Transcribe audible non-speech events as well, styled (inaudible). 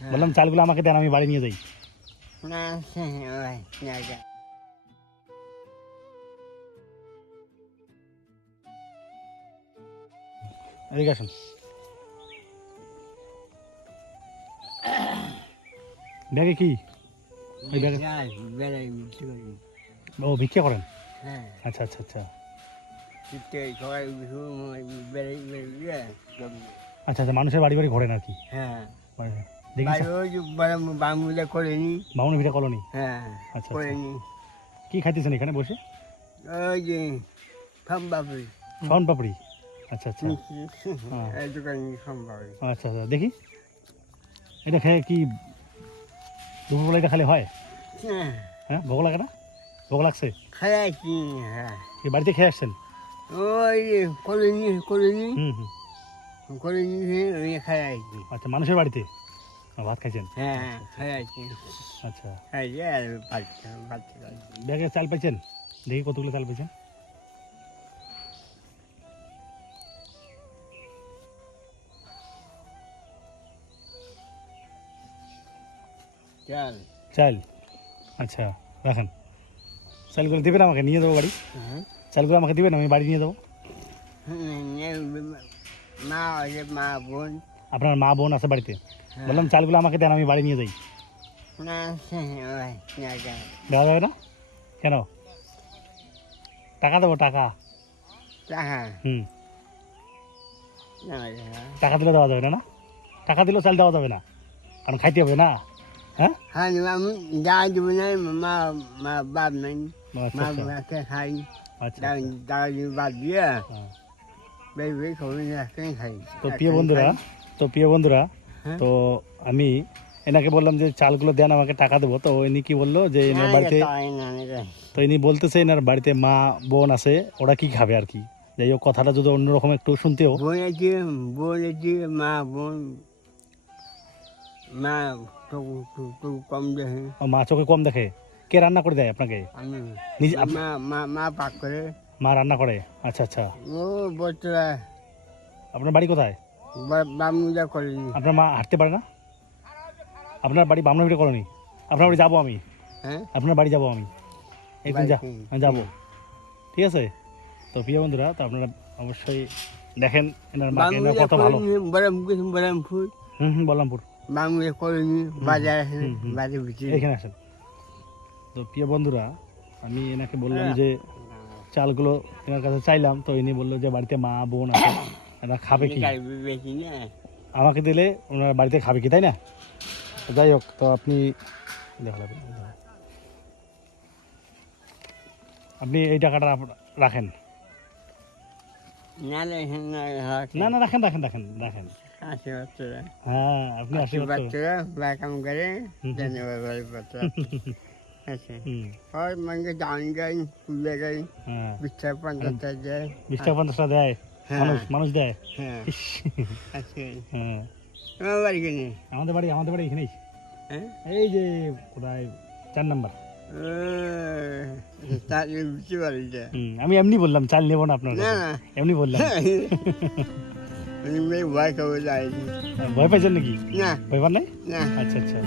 হ্যাঁ। বললাম চালগুলো আমাকে দেন আমি বাড়ি নিয়ে যাই। না না এদিকে আসুন। ব্যাগে কি? ও ভিক্ষা করেন? হ্যাঁ। আচ্ছা আচ্ছা আচ্ছা। বেড়াই আচ্ছা আচ্ছা মানুষের বাড়ি বাড়ি ঘোরেন আর কি। হ্যাঁ। মানে ওই যে বামুন ভিটা কলোনি? হ্যাঁ আচ্ছা, আচ্ছা। কি খাইতেছেন এখানে বসে? ওই যে শন পাপড়ি। আচ্ছা আচ্ছা। হ্যাঁ। এই দোকানে খাম্বাবি আচ্ছা আচ্ছা দেখি। এটা খেয়ে কি দুপুরবেলা এটা খালি হয়? হ্যাঁ। হ্যাঁ ভোগ লাগে না? ভোগ লাগছে? খাইছি হ্যাঁ। বাড়িতে খেয়ে আসছেন? ওই হুম হুম। আচ্ছা মানুষের বাড়িতে? ভাত খাইছেন হ্যাঁ খাইছি আচ্ছা খাইছি আর বাচ্চা বাচ্চা ব্যাগে চাল পাইছেন দেখি কতগুলো চাল পাইছেন চল চাল আচ্ছা রাখেন চালগুলো দেবেন আমাকে নিয়ে দেবো বাড়ি হ্যাঁ চালগুলো আমাকে দিবেন আমি বাড়ি নিয়ে দেবো মা ওই যে মা বোন আপনার মা বোন আছে বাড়িতে হ্যাঁ। বললাম চালগুলো আমাকে দেন আমি বাড়ি নিয়ে যাই। দেওয়া যাবে না? কেন? টাকা দেবো টাকা। টাকা? হুম। টাকা দিলে দেওয়া যাবে না না? টাকা দিলেও চাল দেওয়া যাবে না। কারণ খাইতে হবে না। হ্যাঁ? হ্যাঁ হ্যাঁ। তো প্রিয় বন্ধুরা তো প্রিয় বন্ধুরা হ্যাঁ। তো আমি এনাকে বললাম যে চালগুলো দেন আমাকে টাকা দেবো। তো ইনি কি বলল যে এনার বাড়িতে তো ইনি বলতেছে এনার বাড়িতে মা বোন আছে ওরা কি খাবে আর কি? যাই হোক কথাটা যদি অন্যরকম একটু শুনতেও। আছে বোন মা বোন মা কম দেখে। মা চোখে কম দেখে? কে রান্না করে দেয় আপনাকে? নিজে মা মা মা পাক করে। মা রান্না করে? আচ্ছা আচ্ছা। ও বছরা আপনার বাড়ি কোথায়? আপনার মা হাঁটতে পারে না? আপনার বাড়ি কলোনি? আপনার বাড়ি যাব আমি। হ্যাঁ? আপনার বাড়ি যাব আমি। একদিন যা যাব। ঠিক আছে? তো প্রিয় বন্ধুরা তো আপনারা অবশ্যই দেখেন এনার এনার কত ভালো। হুম হুম বাজার। বাজার ভিতরে এখানে আসেন। তো প্রিয় বন্ধুরা আমি এনাকে বললাম হ্যাঁ। যে চালগুলো এনার কাছে চাইলাম তো ইনি বলল যে বাড়িতে মা বোন আছে। খাবে কি? আমাকে দিলে ওনার বাড়িতে খাবে কি তাই না? যাই হোক তো আপনি আপনি এই টাকাটা রাখেন। না না রাখেন। রাখেন রাখেন রাখেন হ্যাঁ আপনি আশীর্বাদ করে হয় গাই গাই হ্যাঁ। হ্যাঁ। দেয়। পঞ্চাশটা দেয়। মানুষ মানুষ দেয়। হ্যাঁ।, হ্যাঁ। আমাদের বাড়ি আমাদের বাড়ি এখানেই। এই যে কোথায়? চার নাম্বার। আমি এমনি বললাম চাল নেব না আপনার এমনি বললাম। (laughs) ভয় খাব হ্যাঁ, ভয় পাইছেন নাকি? ভয় পান নাই? আচ্ছা আচ্ছা।